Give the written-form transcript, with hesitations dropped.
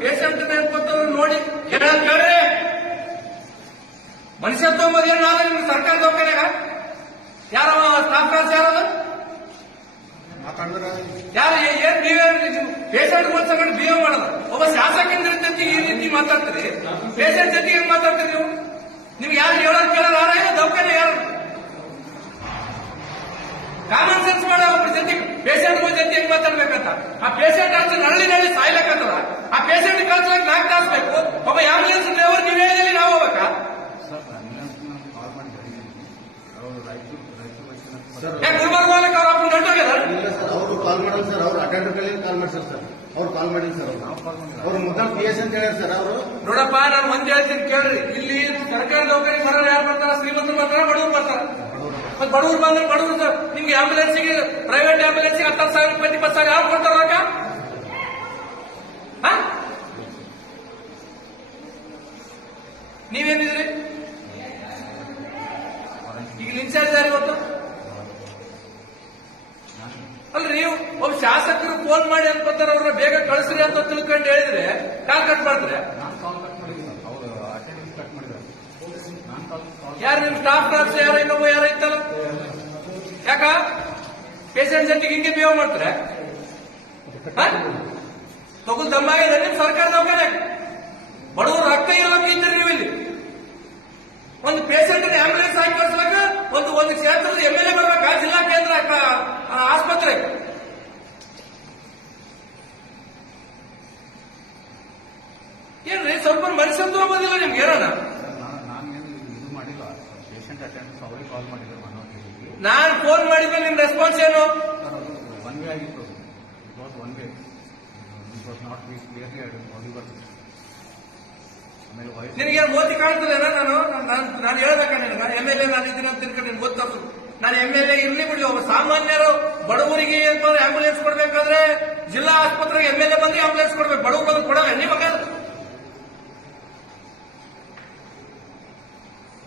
Patient ನೆನ್ಕೊತ್ತವ್ರು ನೋಡಿ ಕೇಳ್ರಿ. ಮನುಷ್ಯತ್ವ ಏನ್ ನಾಳೆ ನಿಮ್ಗೆ ಸರ್ಕಾರ ದವಾಖಾನೆಗ ಯಾರ ಸ್ಟಾಫ್ ನರ್ಸ್ ಯಾರದು ಯಾರು ಏನ್ ಬಿಹೇವ್ ಪೇಷಂಟ್ ಸಂಗಡ ಬಿಹೇವ್ ಮಾಡೋದು. ಒಬ್ಬ ಶಾಸಕೇಂದ್ರ ಜೊತೆಗೆ ಈ ರೀತಿ ಮಾತಾಡ್ತೀರಿ, ಪೇಷಂಟ್ ಜೊತೆಗೆ ಹೆಂಗ್ ಮಾತಾಡ್ತೀರಿ ನೀವು? ನಿಮ್ಗೆ ಯಾರು ಹೇಳೋದು ಕೇಳೋದು ಯಾರ ದವಾಖಾನೆ ಯಾರು? ಕಾಮನ್ ಸೆನ್ಸ್ ಮಾಡೋ ಒಬ್ಬರ ಜೊತೆಗೆ ಪೇಷಂಟ್ ಜೊತೆ ಹೆಂಗ್ ಮಾತಾಡ್ಬೇಕಂತ. ಆ ಪೇಷಂಟ್ ಅಷ್ಟು ನಳ್ಳಿ ಸಾಯ್ಲಕ್ಕಂತದ. ಆ ಪೇಷಂಟ್ ಕಳ್ಸಕ್ 4 ತಾಸು ಬೇಕು. ಒಬ್ಬ ಆಂಬುಲೆನ್ಸ್ ಡ್ರೈವರ್ ನೀವೇ ಹೇಳಿ ನಾವು ಹೋಗ್ಬೇಕಾ? ಗುಲ್ಬರ್ಗ ಅವ್ರು ನಟೋಗ್ಯದ ಅವರು ಕಾಲ್ ಮಾಡಲ್ಲ ಸರ್. ಅವ್ರು ಅಟೆಂಡರ್ ಕೈಲಿ ಕಾಲ್ ಮಾಡ್ತಾರೆ ಸರ್. ಅವ್ರು ಕಾಲ್ ಮಾಡಿಲ್ಲ ಸರ್. ಅವ್ರು ಮುದ್ದಾಂ PS ಅಂತ ಹೇಳ್ಯಾರ ಸರ್. ಅವರು ನೋಡಪ್ಪ, ನಾನು ಒಂದ್ ಹೇಳ್ತೀನಿ ಕೇಳ್ರಿ. ಇಲ್ಲಿ ಸರ್ಕಾರ ದವಾಖಾನೆ ಬರೋರು ಯಾರು ಬರ್ತಾರ? ಶ್ರೀಮಂತರು ಬರ್ತಾರ, ಬಡವರು ಬರ್ತಾರ. ಮತ್ತೆ ಬಡವರು ಬಂದ್ರೆ ಬಡವರು ಸರ್ ನಿಮ್ಗೆ ಆಂಬುಲೆನ್ಸ್ಗೆ ಪ್ರೈವೇಟ್ ಆಂಬುಲೆನ್ಸ್ಗೆ 10,000 ರೂಪಾಯಿ 20,000 ಯಾರು ಕೊಡ್ತಾರ ರೊಕ್ಕ? ನೀವೇನಿದ್ರಿ ಈಗ ಇನ್ಚಾರ್ಜ್ ಯಾರು ಇವತ್ತು? ಅಲ್ರಿ ನೀವು ಒಬ್ಬ ಶಾಸಕರು ಫೋನ್ ಮಾಡಿ ಅನ್ಕೋತಾರ, ಅವ್ರನ್ನ ಬೇಗ ಕಳಿಸ್ರಿ ಅಂತ ತಿಳ್ಕೊಂಡು ಹೇಳಿದ್ರೆ ಕಾಲ್ ಕಟ್ ಮಾಡ್ತಾರೆ. ಯಾರು ನಿಮ್ ಸ್ಟಾಫ್ ನರ್ಸ್ ಯಾರೋ ಇನ್ನೊಬ್ಬ ಯಾರೋ ಇತ್ತಲ್ಲ, ಯಾಕ ಪೇಷಂಟ್ ಜೊತೆಗೆ ಹಿಂಗೆ ಬಿಹೇವ್ ಮಾಡ್ತಾರೆ? ತಗೊಂಡು ದಮ್ಮಾಗಿದೆ ನಿಮ್ ಸರ್ಕಾರ ದವಾಖಾನೆ. ಬಡವರು ರೊಕ್ಕ ಇರೋಕ್ಕಿದ್ರಿ ನೀವು ಇಲ್ಲಿ ಒಂದು ಪೇಷಂಟ್ ಆಂಬುಲೆನ್ಸ್ ಹಾಕಿ ಕಳ್ಸಲಕ್ಕ ಒಂದು ಕ್ಷೇತ್ರದ MLA ಬರ್ಬೇಕಾ? ಜಿಲ್ಲಾ ಕೇಂದ್ರ ಆಸ್ಪತ್ರೆ ಏನ್ರಿ? ಸ್ವಲ್ಪ ಮನುಷ್ಯತ್ವ ಬಂದಿಲ್ಲ ನಿಮ್ಗೆ ಏನಾನ? ನಾನ್ ಫೋನ್ ಮಾಡಿದ್ಮೇಲೆ ನಿಮ್ ರೆಸ್ಪಾನ್ಸ್ ಏನು? ನಿನಗೆ ಮೋದಿ ಕಾಣ್ತದೇನ? ನಾನು ಹೇಳ್ಬೇಕ ನಿನಗ MLA ನಾನು ಇದ್ದೀನಿ ಅಂತ ತಿಳ್ಕೊಂಡು ನಿನ್ಗೆ ಗೊತ್ತಾಗ್ತು. ನಾನು MLA ಇರ್ಲಿ ಬಿಡ್ಲಿ, ಒಬ್ಬ ಸಾಮಾನ್ಯರು ಬಡವರಿಗೆ ಆಂಬುಲೆನ್ಸ್ ಕೊಡ್ಬೇಕಾದ್ರೆ ಜಿಲ್ಲಾ ಆಸ್ಪತ್ರೆಗೆ MLA ಬಂದ್ರೆ ಆಂಬುಲೆನ್ಸ್ ಕೊಡ್ಬೇಕು. ಬಡವರು